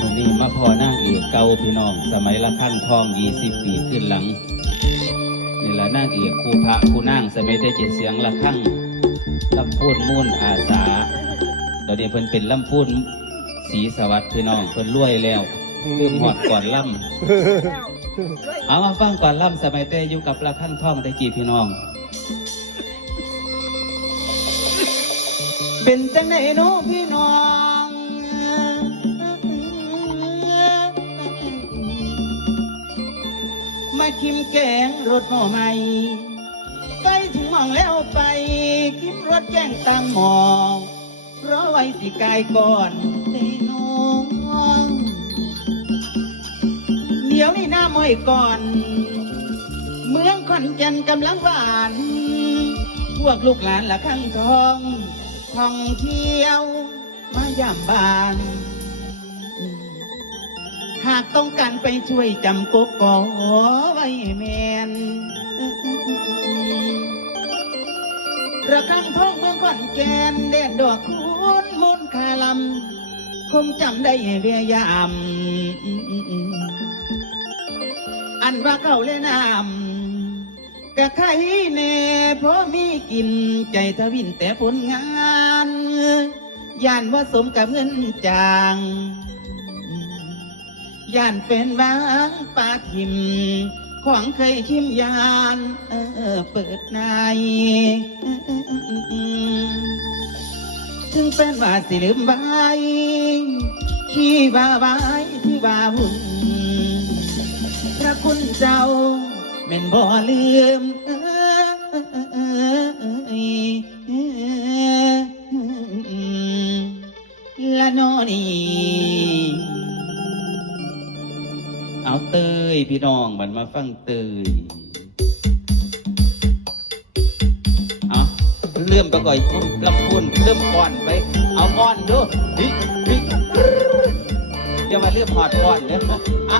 วันนี้มาพอนางเอกเก่าพี่น้อง สมัยละขั้งทองยี่สิบปีขึ้นหลังนี่ละนางเอกครูพระครูนางสมัยได้เจ็ดเสียงละขั้งลำพูนมุ่นอาสาเดี๋ยวนี้เพิ่นเป็นลำพูนสีสวัสดิ์พี่น้องเพิ่นรวยแล้วลืมหอดก่อนล่ำเอามาฟังก่อนล่ำสมัยแต่อยู่กับละขั้งทองได้กี่พี่น้อง เป็นจังไหนเน้พี่น้อง มาคิมแกงรถหม้อใหม่ใกล้ถึงมองแล้วไปคิมรถแกงตามหมองเพราะไว้สิกายก่อนได้น้องเดี๋ยวนี้หน้าม้อยก่อน เมืองขอนแก่นกำลังหวาน พวกลูกหลานละข้างทอง ท่องเที่ยว มายามบาน หากต้องการไปช่วยจำกกกอไว้แมนระฆังท้องเมืองขอนแก่นแดนดอกคุณมุนคาลำคงจำได้เวียยามอันว่าเขาเล่นน้ำ กะไข่เน่เพราะมีกินใจทวินแต่ผลงานย่านว่าสมกับเงินจางย่านเป็นบางปาทิม ของเคยชิมยานเออเปิดในถึงเป็นว่าสิลืมไว้ขี้ว่าไว้ที่ว่าหุ่นพระคุณเจ้า เม่นบ่ลืมเอยละนอนี่เอาเตยพี่น้องมันมาฟังเตยเอาเริ่มไปก่อนลำพูนเริ่มก่อนไป เอาก่อนดูฮิฮิอย่ามาเริ่มหอดก่อนเด้ออะ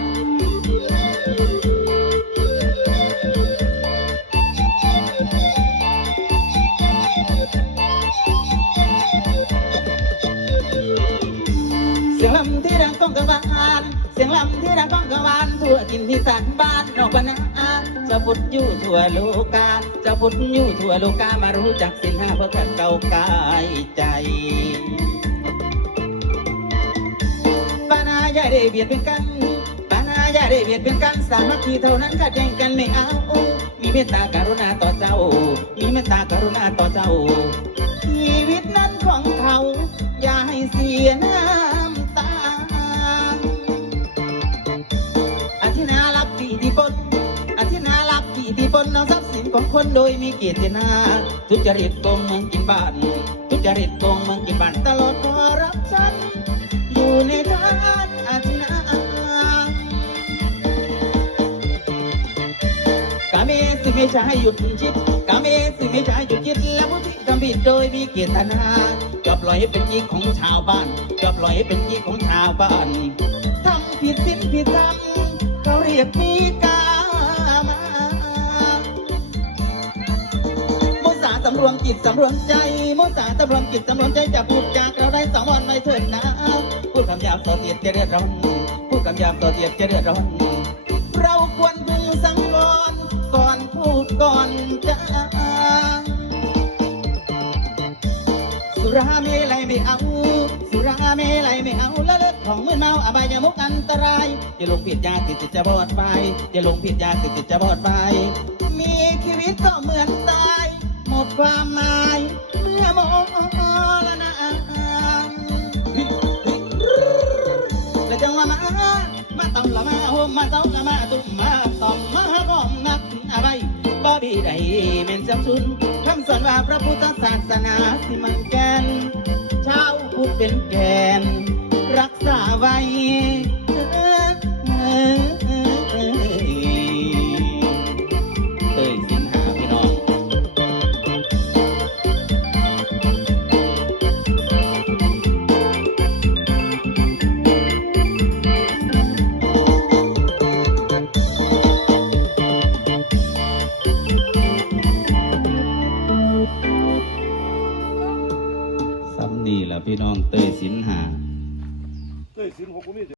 สียงลำที่ดังก้องกระวานเสียงลำที่ดังก้องกระวานทั่วกินที่สันบ้านนอกบ้านนาจะพุดอยู่ทั่วโลกาจะพุดอยู่ทั่วโลกามารู้จักสินห้าเพราะขัดเก่ากายใจปานาอย่าได้เบียดเป็นกันปานาอย่าได้เบียดเป็นกันสามัคคีเท่านั้นขัดแย้งกันไม่เอามีเมตตากรุณาต่อเจ้า มีเมตตากรุณาต่อเจ้า ชีวิตนั้นของเขา อย่าให้เสียน้ำ ของคนโดยมีเกียรตินาทุจริตโกงเมืองกินบ้านทุจริตโกงเมืองกินบ้านตลอดคอร์รัปชันอยู่ในทานอาทินากาเมสิไม่ใช่หยุดคิดกาเมสิไม่ใช่หยุดคิดแล้วผู้ที่ทำผิดโดยมีเกียรตินาจะปล่อยให้เป็นยี่ของชาวบ้านจะปล่อยให้เป็นยี่ของชาวบ้านทำผิดสิ้นผิดธรรมเขาเรียกมีกามำรวมจิตสำรวมใจมุสาสำรวมจิตสำรวมใจจะพูดจากเราได้สองวันไม่เถิดนะ พูดคำหยาบต่อเตียดจะเดือดร้อนพูดคำหยาบต่อเตียดจะเดือดร้อนเราควรพึงสังวรก่อนพูดก่อนจะสุราเมลัยไม่เอา สุราเมลัยไม่เอาละเลิกของมือเมาอบายมุกอันตรายจะลงผิดยาติดติดจะบอดไปจะลงผิดยาติดติดจะบอดไปมีชีวิตก็เหมือนตาย หมดความหมายเมื่อโมละนะและจังว่ามา มาตำละมาโฮมมาเจ้าละมาตุ่มมาตอมมาก้อมนักอะไรบ่บีใดเม่นจำชุนคำสอนว่าพระพุทธศาสนาสิมันแกนชาวพุทธเป็นแกน รักษาไว้ พี่น้องเตยสินหา